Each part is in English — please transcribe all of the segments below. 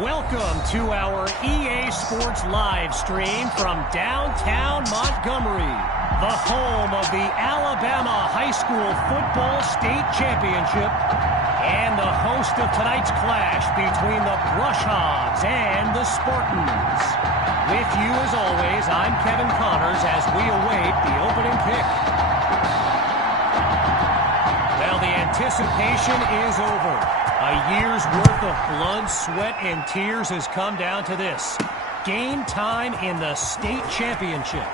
Welcome to our EA Sports live stream from downtown Montgomery, the home of the Alabama High School Football State Championship and the host of tonight's clash between the Brushhogs and the Spartans. With you as always, I'm Kevin Connors as we await the opening kick. Well, the anticipation is over. A year's worth of blood, sweat, and tears has come down to this. Game time in the state championship.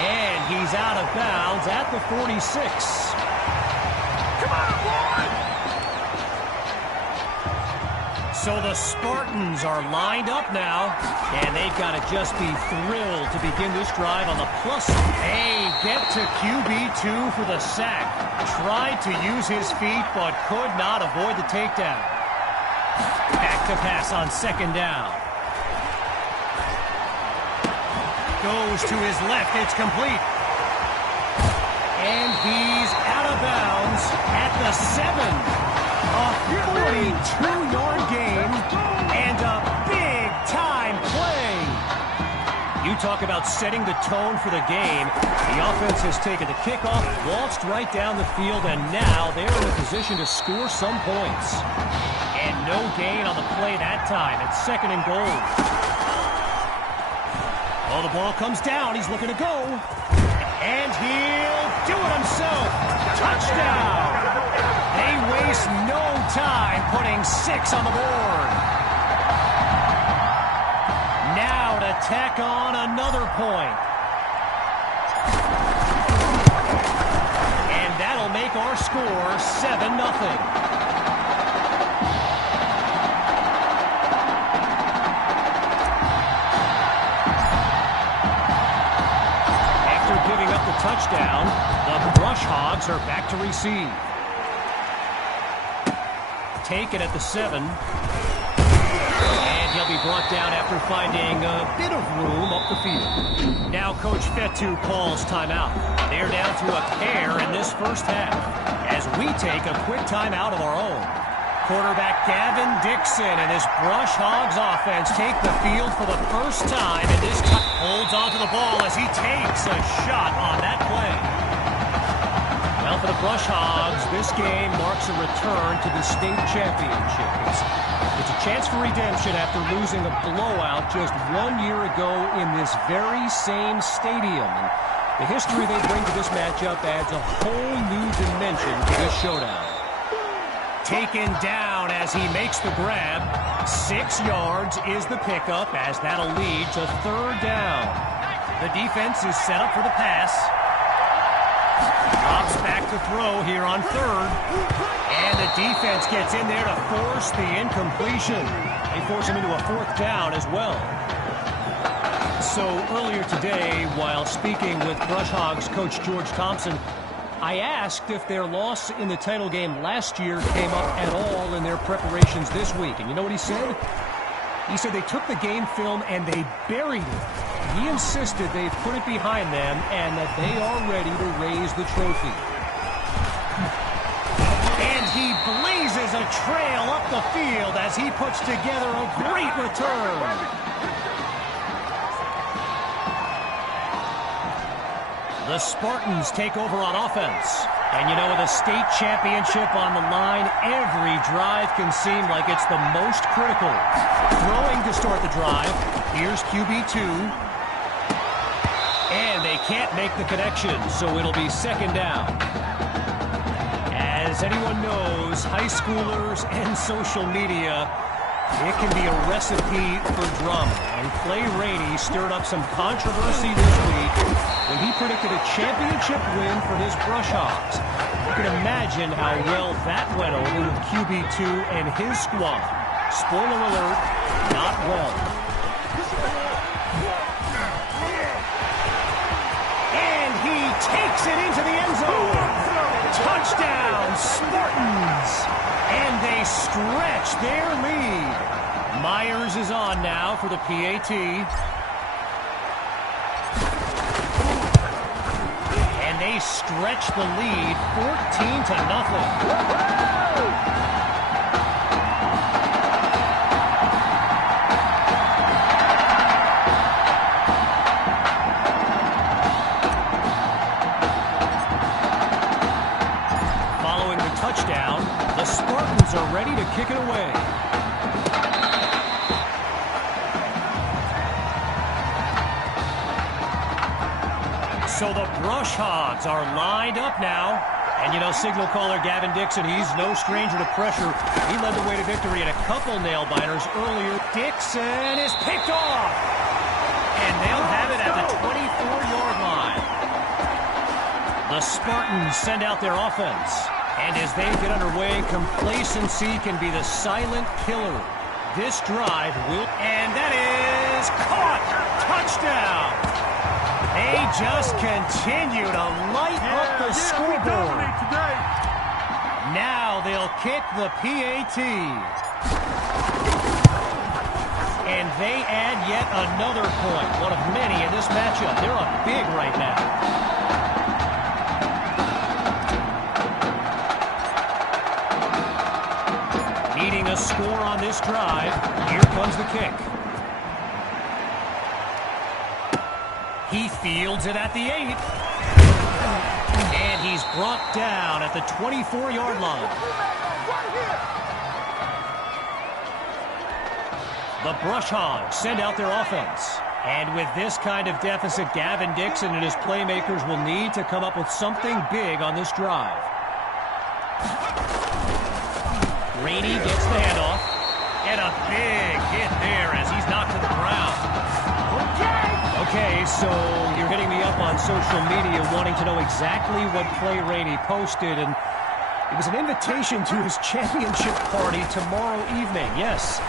And he's out of bounds at the 46. Come on, boy! So the Spartans are lined up now, and they've got to just be thrilled to begin this drive on the plus. They get to QB2 for the sack. Tried to use his feet, but could not avoid the takedown. Back to pass on second down. Goes to his left. It's complete. And he's out of bounds at the 7. A 42-yard gain and a big-time play. You talk about setting the tone for the game. The offense has taken the kickoff, waltzed right down the field, and now they're in a position to score some points. And no gain on the play that time. It's second and goal. Oh, the ball comes down. He's looking to go. And he'll do it himself. Touchdown. They waste no time putting 6 on the board. Now to tack on another point. And that'll make our score 7-0. Touchdown. The Brushhogs are back to receive. Taken at the 7. And he'll be brought down after finding a bit of room up the field. Now Coach Fetu calls timeout. They're down to a pair in this first half as we take a quick timeout of our own. Quarterback Gavin Dixon and his Brushhogs offense take the field for the first time, and this time holds onto the ball as he takes a shot on that play. Well, for the Brushhogs, this game marks a return to the state championship. It's a chance for redemption after losing a blowout just 1 year ago in this very same stadium. And the history they bring to this matchup adds a whole new dimension to this showdown. Taken down as he makes the grab. 6 yards is the pickup as that'll lead to third down. The defense is set up for the pass. Drops back to throw here on third. And the defense gets in there to force the incompletion. They force him into a fourth down as well. So earlier today, while speaking with Brushhogs coach George Thompson, I asked if their loss in the title game last year came up at all in their preparations this week. And you know what he said? He said they took the game film and they buried it. He insisted they put it behind them and that they are ready to raise the trophy. And he blazes a trail up the field as he puts together a great return. The Spartans take over on offense. And you know, with a state championship on the line, every drive can seem like it's the most critical. Throwing to start the drive. Here's QB2. And they can't make the connection, so it'll be second down. As anyone knows, high schoolers and social media, it can be a recipe for drama. And Clay Rainey stirred up some controversy this week when he predicted a championship win for his Brushhogs. You can imagine how well that went over with QB2 and his squad. Spoiler alert, not well. And he takes it into the end zone. Touchdown, Spartans! And they stretch their lead. Myers is on now for the PAT. And they stretch the lead 14-0. down. The Spartans are ready to kick it away. So the Brush Hogs are lined up now. And, you know, signal caller Gavin Dixon, he's no stranger to pressure. He led the way to victory in a couple nail-biters earlier. Dixon is picked off. And they'll have it at the 24-yard line. The Spartans send out their offense. And as they get underway, complacency can be the silent killer. This drive will... And that is caught! Touchdown! They just continue to light up the scoreboard. Now they'll kick the PAT. And they add yet another point, one of many in this matchup. They're up big right now. Needing a score on this drive, here comes the kick. He fields it at the 8. And he's brought down at the 24-yard line. The Brush Hogs send out their offense. And with this kind of deficit, Gavin Dixon and his playmakers will need to come up with something big on this drive. Rainey gets the handoff. And a big hit there as he's knocked to the ground. Okay, so you're hitting me up on social media wanting to know exactly what play Rainey posted, and it was an invitation to his championship party tomorrow evening. Yes,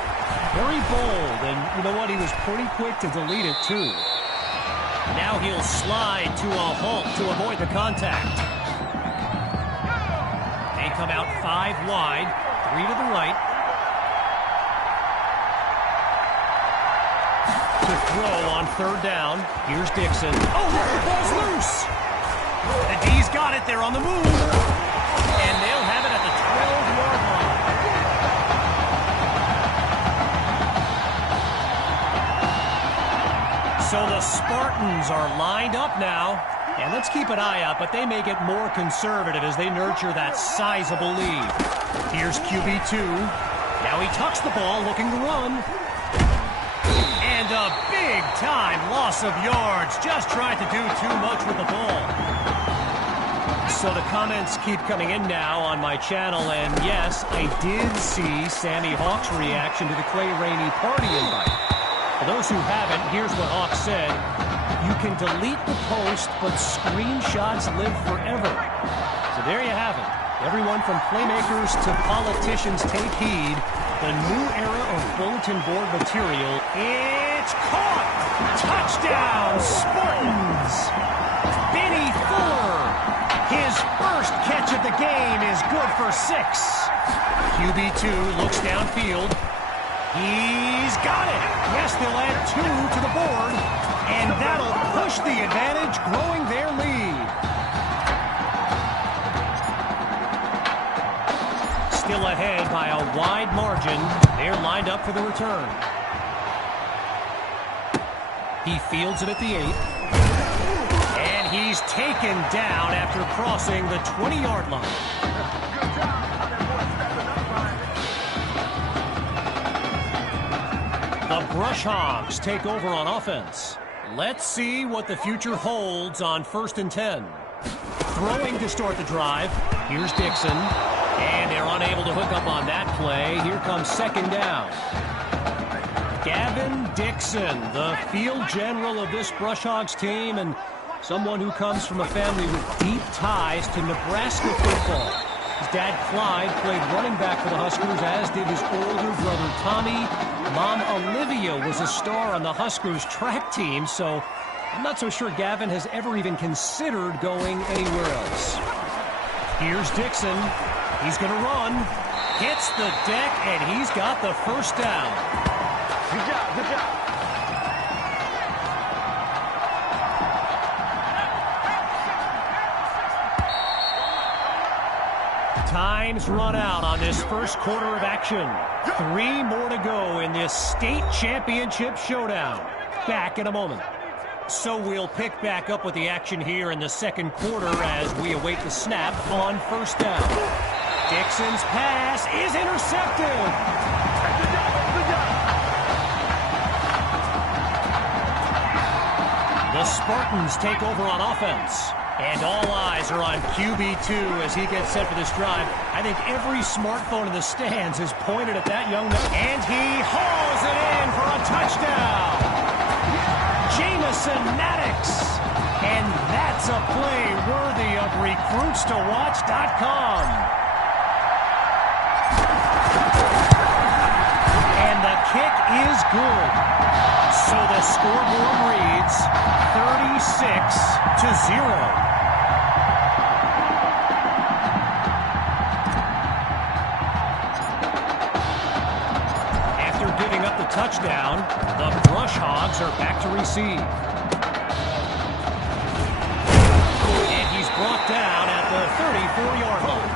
very bold, and you know what? He was pretty quick to delete it, too. Now he'll slide to a halt to avoid the contact. They come out 5 wide, 3 to the right. To throw on 3rd down. Here's Dixon. Oh, the ball's loose. The D's got it. They're on the move. And they'll have it at the 12-yard line. So the Spartans are lined up now. And let's keep an eye out, but they may get more conservative as they nurture that sizable lead. Here's QB2. Now he tucks the ball, looking to run. And a big-time loss of yards. Just tried to do too much with the ball. So the comments keep coming in now on my channel. And yes, I did see Sammy Hawk's reaction to the Clay Rainey party invite. For those who haven't, here's what Hawk said. You can delete the post, but screenshots live forever. So there you have it. Everyone from playmakers to politicians take heed. The new era of bulletin board material. It's caught! Touchdown, Spartans! Benny Fuller. His first catch of the game is good for 6. QB2 looks downfield. He's got it. Yes, they'll add 2 to the board. And that'll push the advantage, growing their lead. Still ahead by a wide margin. They're lined up for the return. He fields it at the 8. And he's taken down after crossing the 20-yard line. The Brush Hogs take over on offense. Let's see what the future holds on 1st and 10. Throwing to start the drive. Here's Dixon. And they're unable to hook up on that play. Here comes 2nd down. Gavin Dixon, the field general of this Brush Hogs team, and someone who comes from a family with deep ties to Nebraska football. His dad, Clyde, played running back for the Huskers, as did his older brother, Tommy. Mom, Olivia, was a star on the Huskers track team, so I'm not so sure Gavin has ever even considered going anywhere else. Here's Dixon. He's going to run. Hits the deck, and he's got the 1st down. Good job, good job. Time's run out on this first quarter of action. 3 more to go in this state championship showdown. Back in a moment. So we'll pick back up with the action here in the 2nd quarter as we await the snap on 1st down. Dixon's pass is intercepted. Good job, good job. The Spartans take over on offense. And all eyes are on QB2 as he gets set for this drive. I think every smartphone in the stands is pointed at that young man. And he hauls it in for a touchdown. Jamison Maddox. And that's a play worthy of recruitstowatch.com. And the kick is good. So the scoreboard reads 36-0. After giving up the touchdown, the Brush Hogs are back to receive. And he's brought down at the 34-yard line.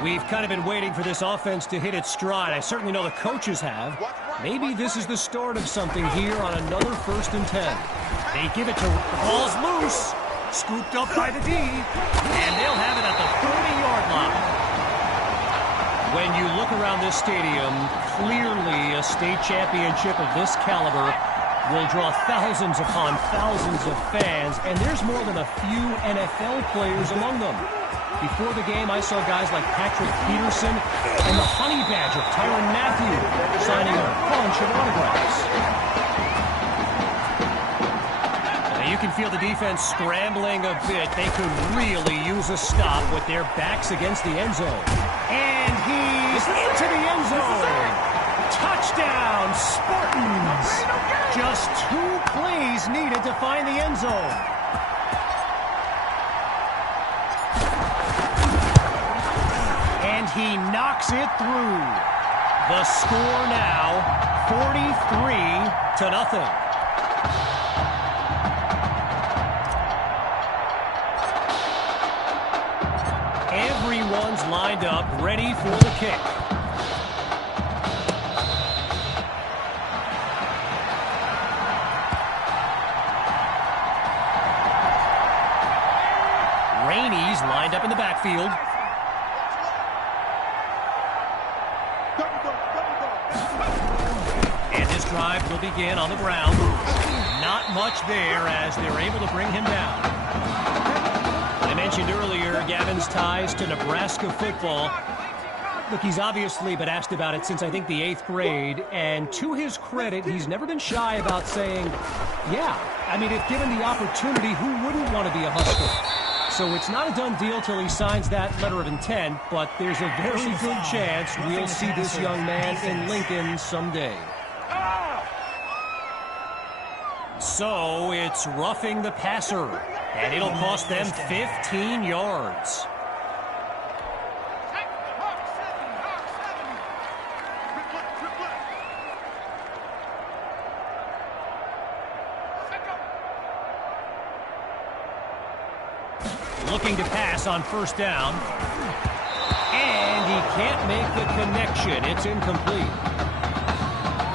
We've kind of been waiting for this offense to hit its stride. I certainly know the coaches have. Maybe this is the start of something here on another 1st and 10. They give it to the ball's loose. Scooped up by the D. And they'll have it at the 30-yard line. When you look around this stadium, clearly a state championship of this caliber will draw thousands upon thousands of fans. And there's more than a few NFL players among them. Before the game, I saw guys like Patrick Peterson and the honey badger Tyrann Mathieu signing a bunch of autographs. Now you can feel the defense scrambling a bit. They could really use a stop with their backs against the end zone. And he's into the end zone. Touchdown, Spartans. Just 2 plays needed to find the end zone. He knocks it through. The score now, 43-0. Everyone's lined up, ready for the kick. Rainey's lined up in the backfield. Drive will begin on the ground. Not much there as they're able to bring him down. I mentioned earlier Gavin's ties to Nebraska football. Look, he's obviously been asked about it since I think the 8th grade, and to his credit, he's never been shy about saying, yeah, I mean, if given the opportunity, who wouldn't want to be a Husker? So it's not a done deal till he signs that letter of intent, but there's a very good chance we'll see this young man in Lincoln someday. So it's roughing the passer, and it'll cost them 15 yards. Looking to pass on 1st down. And he can't make the connection. It's incomplete.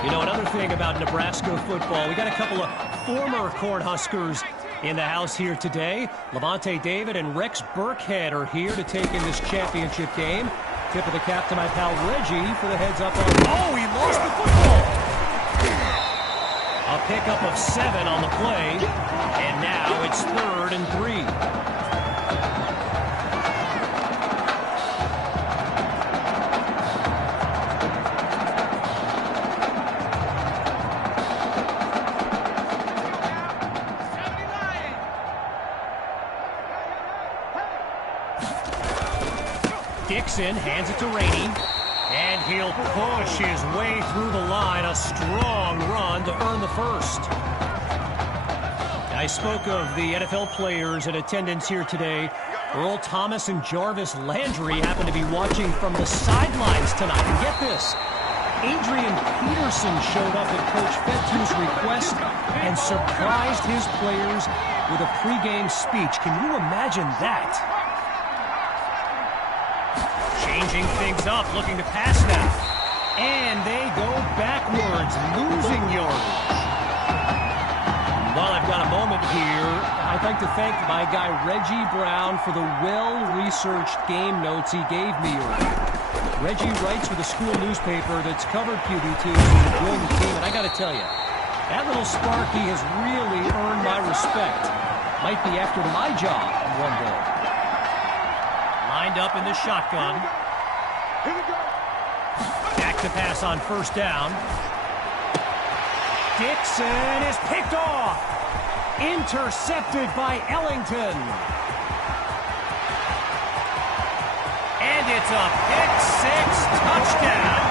You know, another thing about Nebraska football, we got a couple of former Cornhuskers in the house here today. Levante David and Rex Burkhead are here to take in this championship game. Tip of the cap to my pal Reggie for the heads up on... Oh, he lost the football! A pickup of 7 on the play, and now it's 3rd and 3. Dixon hands it to Rainey, and he'll push his way through the line. A strong run to earn the 1st. I spoke of the NFL players in attendance here today. Earl Thomas and Jarvis Landry happen to be watching from the sidelines tonight. And get this, Adrian Peterson showed up at Coach Fetu's request and surprised his players with a pregame speech. Can you imagine that? Changing things up, looking to pass now. And they go backwards, losing yardage. While I've got a moment here, I'd like to thank my guy Reggie Brown for the well-researched game notes he gave me earlier. Reggie writes for the school newspaper that's covered QB2 and joined the team, and I got to tell you, that little Sparky has really earned my respect. Might be after my job one day. Lined up in the shotgun. Back to pass on first down. Dixon is picked off. Intercepted by Ellington. And it's a pick-6 touchdown.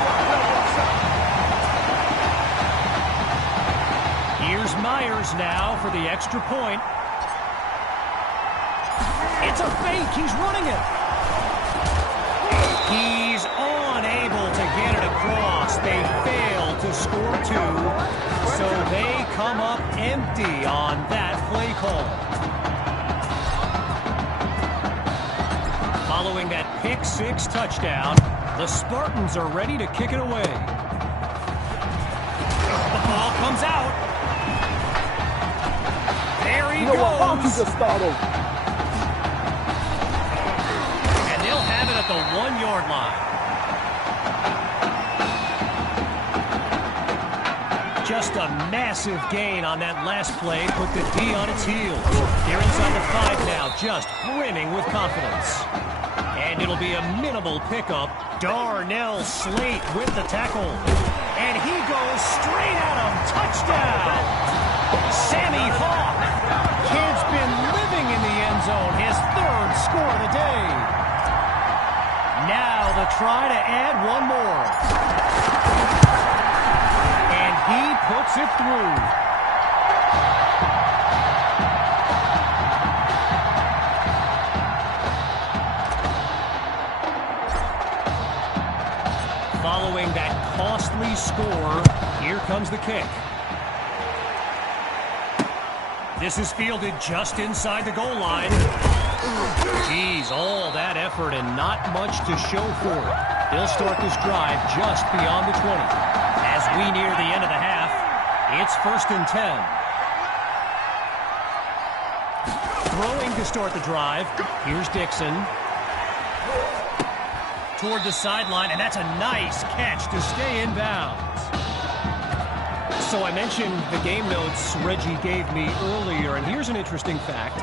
Here's Myers now for the extra point. It's a fake. He's running it. He's unable to get it across. They fail to score 2. So they come up empty on that play call. Following that pick-6 touchdown, the Spartans are ready to kick it away. The ball comes out. There he goes. And they'll have it at the 1-yard line. Just a massive gain on that last play put the D on its heels. They're inside the 5 now, just brimming with confidence. And it'll be a minimal pickup. Darnell Slate with the tackle. And he goes straight at him. Touchdown! Sammy Hawk. Kid's been living in the end zone. His 3rd score of the day. Now the try to add one more. He puts it through. Following that costly score, here comes the kick. This is fielded just inside the goal line. Geez, all that effort and not much to show for it. They'll start this drive just beyond the 20. As we near the end of the half, it's 1st and 10. Throwing to start the drive. Here's Dixon. Toward the sideline, and that's a nice catch to stay in bounds. So I mentioned the game notes Reggie gave me earlier, and here's an interesting fact.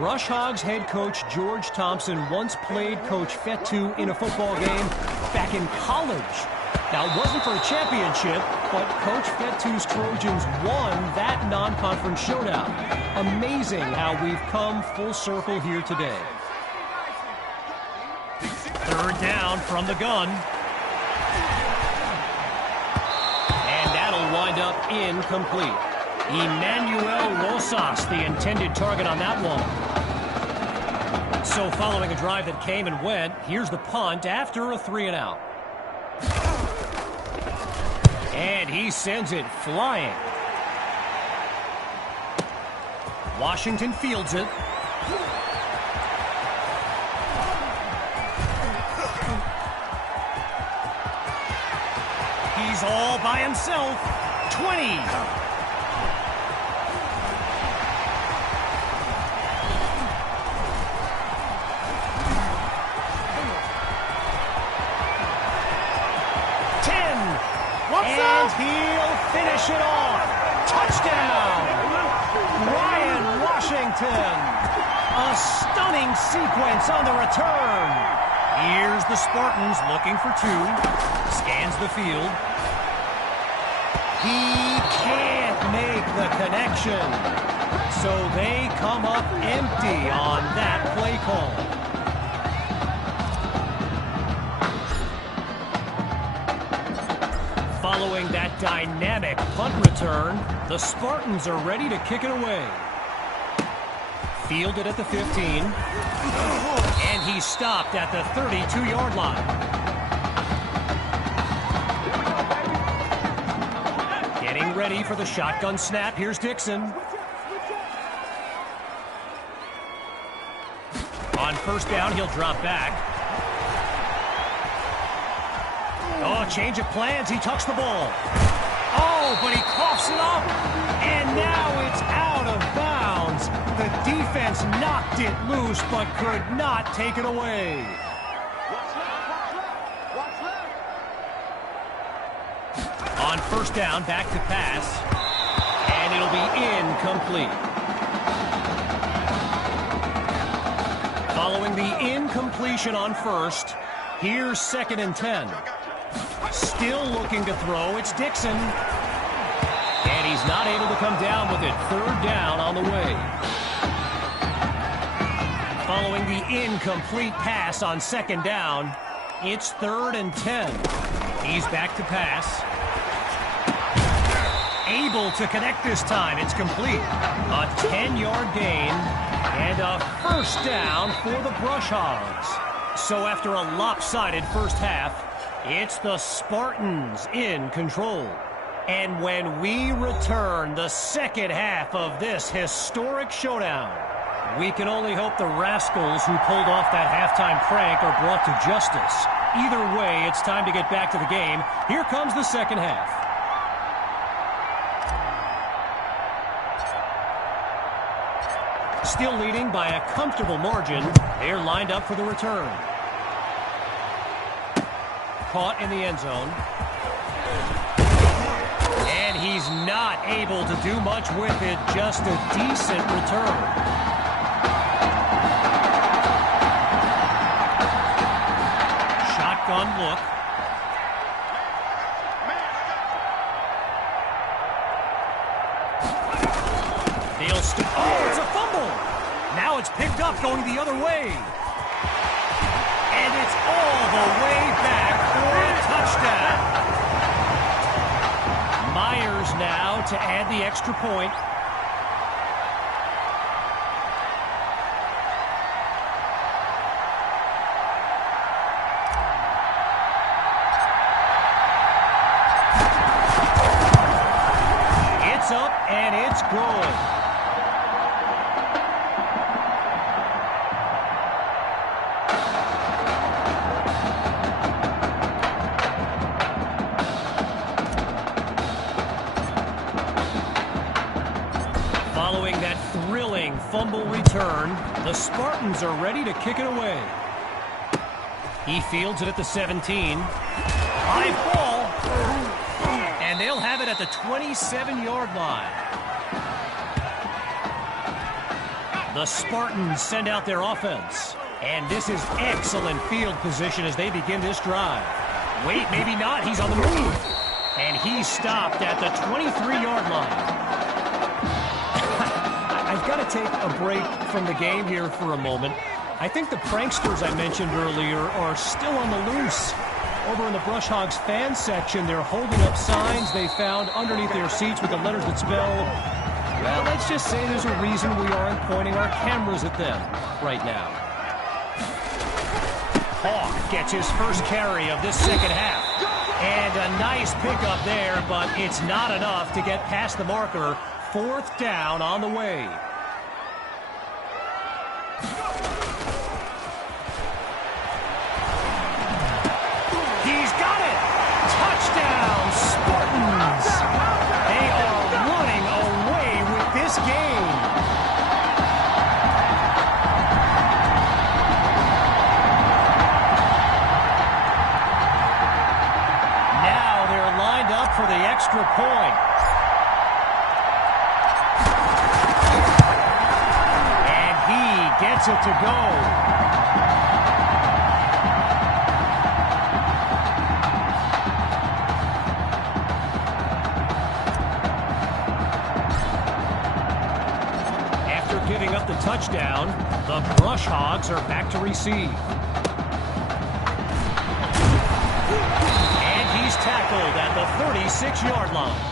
Rush Hogs head coach George Thompson once played Coach Fetu in a football game back in college. Now, it wasn't for a championship, but Coach Fetu's Trojans won that non-conference showdown. Amazing how we've come full circle here today. 3rd down from the gun. And that'll wind up incomplete. Emmanuel Rosas, the intended target on that one. So following a drive that came and went, here's the punt after a 3-and-out. And he sends it flying. Washington fields it. He's all by himself. 20. And he'll finish it off. Touchdown! Ryan Washington. A stunning sequence on the return. Here's the Spartans looking for 2. Scans the field. He can't make the connection. So they come up empty on that play call. Following that dynamic punt return, the Spartans are ready to kick it away. Fielded at the 15. And he's stopped at the 32-yard line. Getting ready for the shotgun snap. Here's Dixon. On first down, he'll drop back. Oh, change of plans. He tucks the ball. Oh, but he coughs it up. And now it's out The defense knocked it loose, but could not take it away. On first down, back to pass, and it'll be incomplete. Following the incompletion on first, here's 2nd and 10. Still looking to throw, it's Dixon. And he's not able to come down with it. 3rd down on the way. Following the incomplete pass on 2nd down, it's 3rd and 10. He's back to pass. Able to connect this time. It's complete. A 10-yard gain and a 1st down for the Brush Hogs. So after a lopsided first half, it's the Spartans in control. And when we return the second half of this historic showdown, we can only hope the rascals who pulled off that halftime prank are brought to justice. Either way, it's time to get back to the game. Here comes the second half. Still leading by a comfortable margin. They're lined up for the return. Caught in the end zone. And he's not able to do much with it. Just a decent return. Shotgun look. Oh, it's a fumble. Now it's picked up going the other way. And it's all the way back for a touchdown. Myers now to add the extra point. It's up and it's good. Following that thrilling fumble return, the Spartans are ready to kick it away. He fields it at the 17. High ball. And they'll have it at the 27-yard line. The Spartans send out their offense. And this is excellent field position as they begin this drive. Wait, maybe not. He's on the move. And he's stopped at the 23-yard line. I've got to take a break from the game here for a moment. I think the pranksters I mentioned earlier are still on the loose. Over in the Brush Hogs fan section, they're holding up signs they found underneath their seats with the letters that spell, well, let's just say there's a reason we aren't pointing our cameras at them right now. Hawk gets his first carry of this second half. And a nice pickup there, but it's not enough to get past the marker. 4th down on the way. He's got it! Touchdown, Spartans! They are running away with this game. Now they're lined up for the extra point. Gets it to go. After giving up the touchdown, the Brush Hogs are back to receive. And he's tackled at the 36-yard line.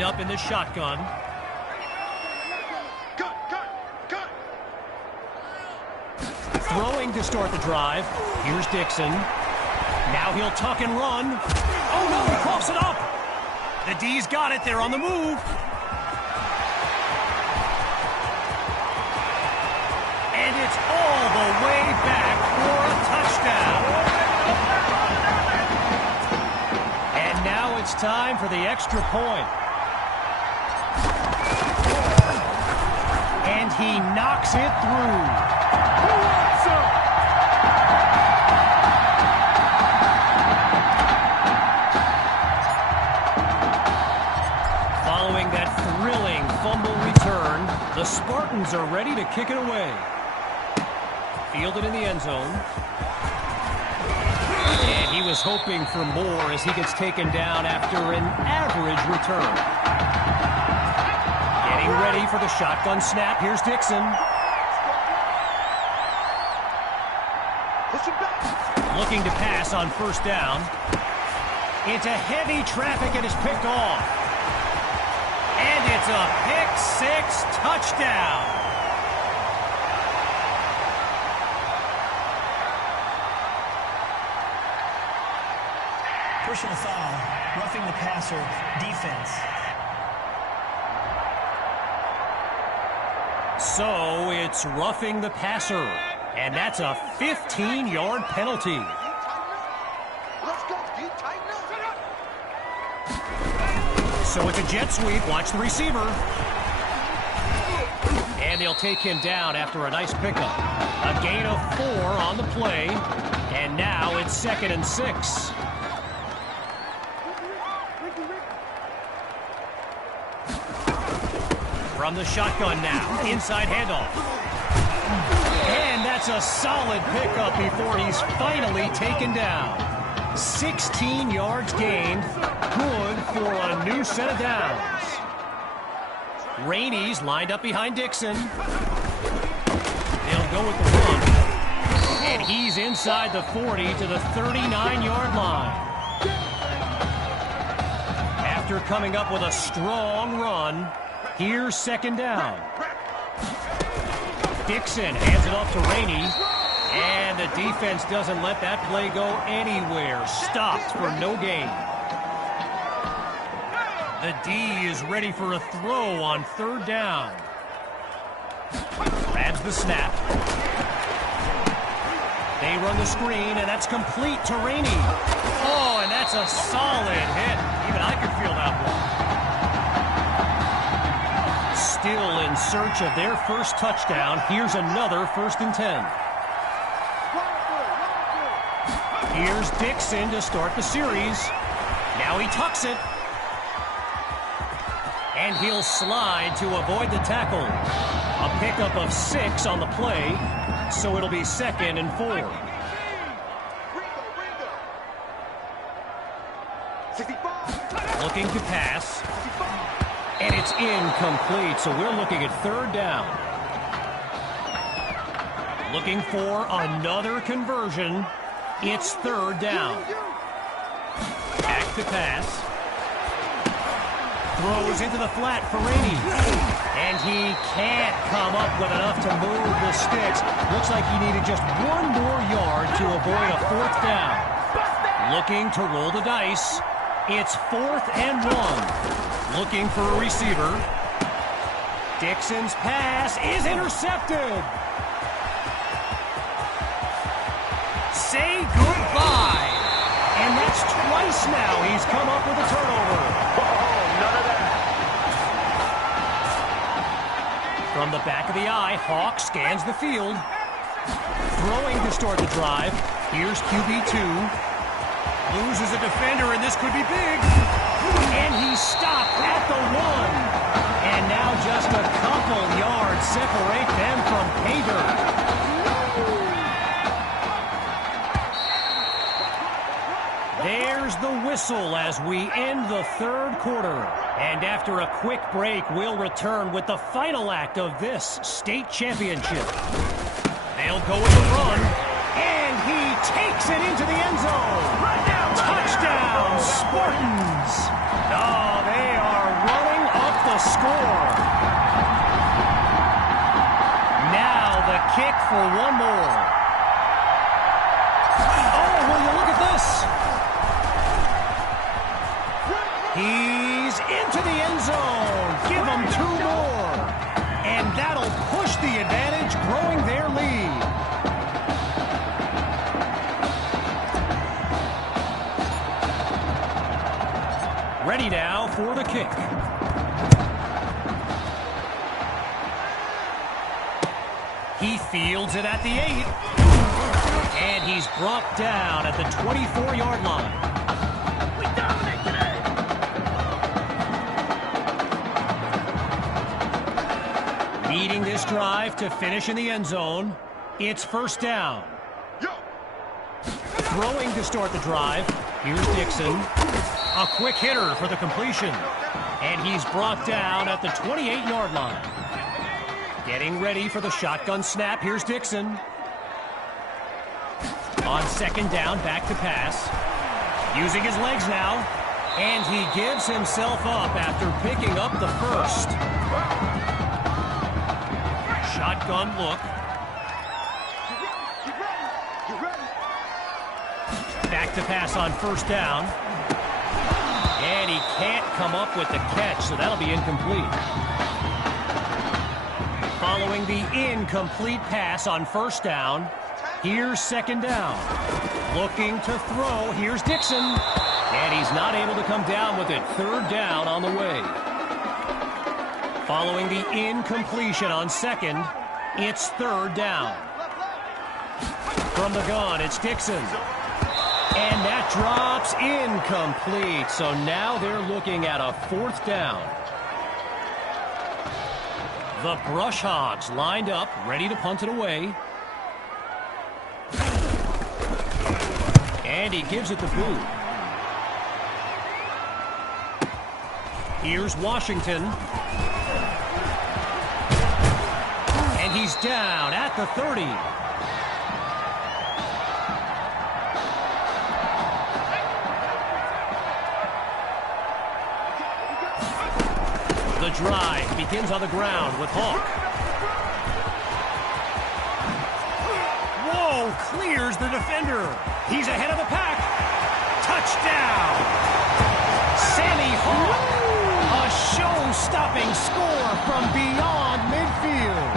Up in the shotgun. Throwing to start the drive. Here's Dixon. Now he'll tuck and run. Oh no, he coughs it up. The D's got it. They're on the move. And it's all the way back for a touchdown. And now it's time for the extra point. And he knocks it through. Who wants some? Following that thrilling fumble return, the Spartans are ready to kick it away. Fielded in the end zone. And he was hoping for more as he gets taken down after an average return. Getting ready for the shotgun snap. Here's Dixon. Looking to pass on first down. Into heavy traffic and is picked off. And it's a pick-six touchdown. Personal foul, roughing the passer, defense. So it's roughing the passer, and that's a 15-yard penalty. Let's go. You tighten up. So it's a jet sweep. Watch the receiver. And they'll take him down after a nice pickup. A gain of 4 on the play, and now it's 2nd and 6. From the shotgun now, inside handoff. And that's a solid pickup before he's finally taken down. 16 yards gained, good for a new set of downs. Rainey's lined up behind Dixon. They'll go with the run. And he's inside the 40 to the 39-yard line. After coming up with a strong run, here's 2nd down. Dixon hands it off to Rainey. And the defense doesn't let that play go anywhere. Stopped for no gain. The D is ready for a throw on 3rd down. Grabs the snap. They run the screen, and that's complete to Rainey. Oh, and that's a solid hit. Even I could feel that one. Still in search of their first touchdown. Here's another 1st and 10. Here's Dixon to start the series. Now he tucks it. And he'll slide to avoid the tackle. A pickup of 6 on the play, so it'll be 2nd and 4. Looking to pass. And it's incomplete, so we're looking at 3rd down. Looking for another conversion. It's 3rd down. Back to pass. Throws into the flat for Rainey. And he can't come up with enough to move the sticks. Looks like he needed just 1 more yard to avoid a 4th down. Looking to roll the dice. It's 4th and 1. Looking for a receiver. Dixon's pass is intercepted. Say goodbye. And that's twice now he's come up with a turnover. None of that. From the back of the eye, Hawk scans the field. Throwing to start the drive. Here's QB2. Loses a defender, and this could be big. And he's stopped at the 1. And now just a couple yards separate them from pay dirt. There's the whistle as we end the 3rd quarter. And after a quick break, we'll return with the final act of this state championship. They'll go with the run, and he takes it into the end zone. Touchdown, Spartans! Oh, they are running up the score. Now the kick for 1 more. Oh, will you look at this? He's into the end zone. Give him 2 more. And that'll push the advantage, growing their lead. for the kick. He fields it at the 8. And he's brought down at the 24-yard line. We dominate today. Leading this drive to finish in the end zone. It's first down. Throwing to start the drive. Here's Dixon. A quick hitter for the completion. And he's brought down at the 28-yard line. Getting ready for the shotgun snap. Here's Dixon. On second down, back to pass. Using his legs now. And he gives himself up after picking up the first. Shotgun look. Back to pass on first down. And he can't come up with the catch, so that'll be incomplete. Following the incomplete pass on first down, here's second down. Looking to throw, here's Dixon. And he's not able to come down with it. Third down on the way. Following the incompletion on second, it's third down. From the gun, it's Dixon. And that drops incomplete. So now they're looking at a fourth down. The Brush Hogs lined up, ready to punt it away. And he gives it the boot. Here's Washington. And he's down at the 30. The drive begins on the ground with Hawk. Whoa, clears the defender. He's ahead of the pack. Touchdown. Sammy Hawk. A show-stopping score from beyond midfield.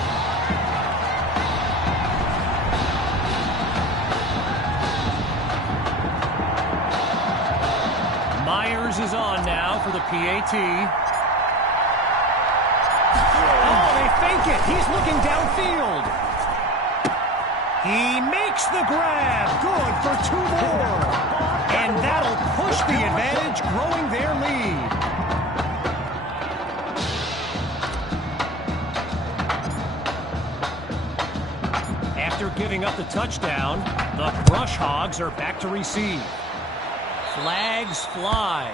Myers is on now for the PAT. Fake it. He's looking downfield. He makes the grab. Good for 2 more. And that'll push the advantage, growing their lead. After giving up the touchdown, the Brush Hogs are back to receive. Flags fly.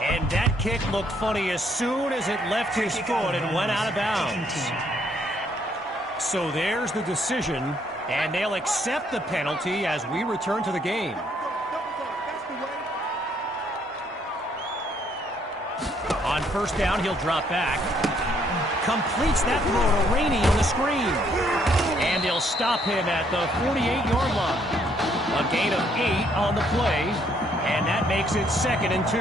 And that kick looked funny as soon as it left his foot and went out of bounds. So there's the decision, and they'll accept the penalty as we return to the game. On first down, he'll drop back. Completes that throw to Rainey on the screen. And they'll stop him at the 48-yard line. A gain of 8 on the play, and that makes it 2nd and 2.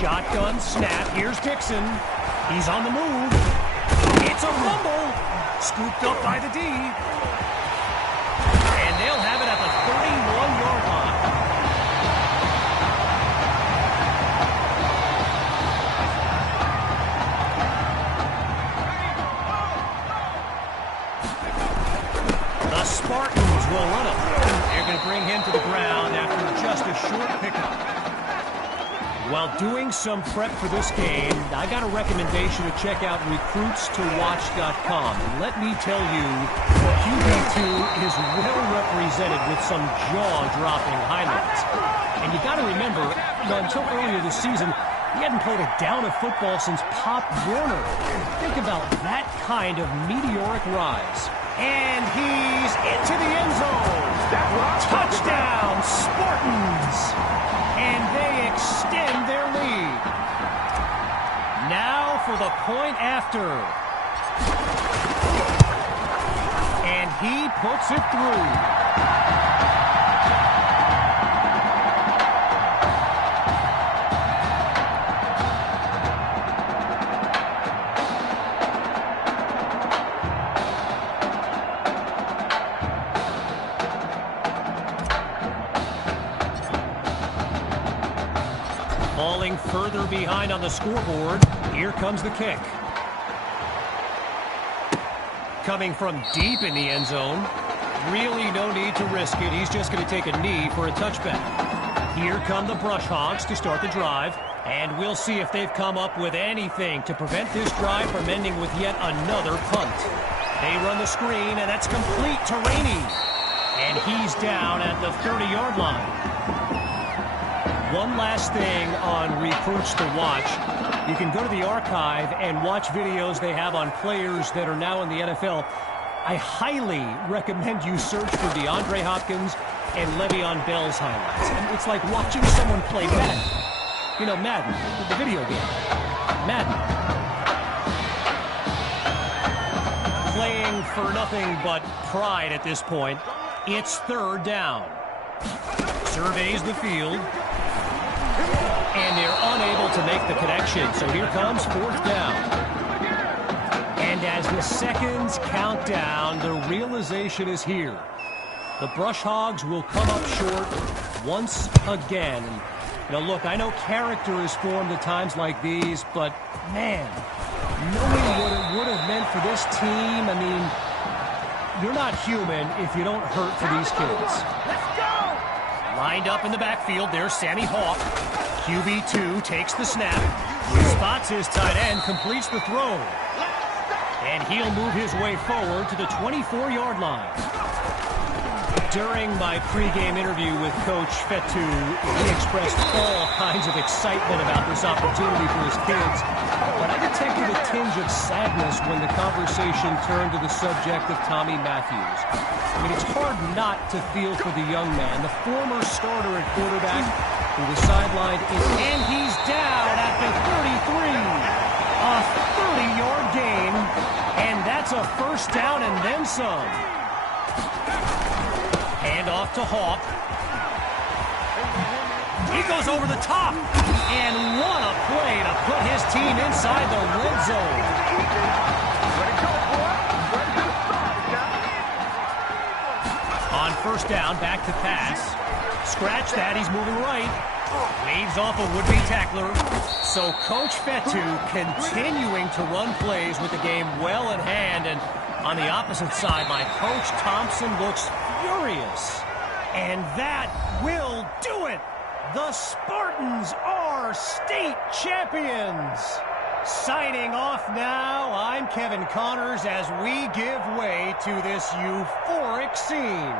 Shotgun snap. Here's Dixon. He's on the move. It's a rumble. Scooped up by the D. And they'll have it at the 31-yard line. The Spartans will run him. They're going to bring him to the ground after just a short pickup. While doing some prep for this game, I got a recommendation to check out recruitstowatch.com. And let me tell you, QB2 is well represented with some jaw-dropping highlights. And you got to remember, until earlier this season, he hadn't played a down of football since Pop Warner. Think about that kind of meteoric rise. And he's into the end zone. Touchdown, Spartans! And they extend their lead. Now for the point after. And he puts it through. Falling further behind on the scoreboard. Here comes the kick. Coming from deep in the end zone. Really no need to risk it. He's just going to take a knee for a touchback. Here come the Brush Hogs to start the drive. And we'll see if they've come up with anything to prevent this drive from ending with yet another punt. They run the screen, and that's complete to Rainey. And he's down at the 30-yard line. One last thing on recruits to watch. You can go to the archive and watch videos they have on players that are now in the NFL. I highly recommend you search for DeAndre Hopkins and Le'Veon Bell's highlights. And it's like watching someone play Madden. You know, Madden, the video game. Madden. Playing for nothing but pride at this point. It's third down. Surveys the field. And they're unable to make the connection. So here comes fourth down. And as the seconds count down, the realization is here. The Brush Hogs will come up short once again. And, you know, look, I know character is formed at times like these, but, man, knowing what it would have meant for this team, I mean, you're not human if you don't hurt for these kids. Let's go! Lined up in the backfield, there's Sammy Hawk. QB2 takes the snap, spots his tight end, completes the throw. And he'll move his way forward to the 24-yard line. During my pregame interview with Coach Fetu, he expressed all kinds of excitement about this opportunity for his kids. But I detected a tinge of sadness when the conversation turned to the subject of Tommy Matthews. I mean, it's hard not to feel for the young man, the former starter at quarterback who was sidelined, and he's down at the 33. A 30-yard gain, and that's a first down and then some. Hand off to Hawk. He goes over the top. And what a play to put his team inside the red zone. On first down, back to pass. Scratch that, he's moving right. Waves off a would-be tackler. So Coach Fetu continuing to run plays with the game well in hand. And on the opposite sideline, Coach Thompson looks furious. And that will do it. The Spartans are state champions. Signing off now, I'm Kevin Connors as we give way to this euphoric scene.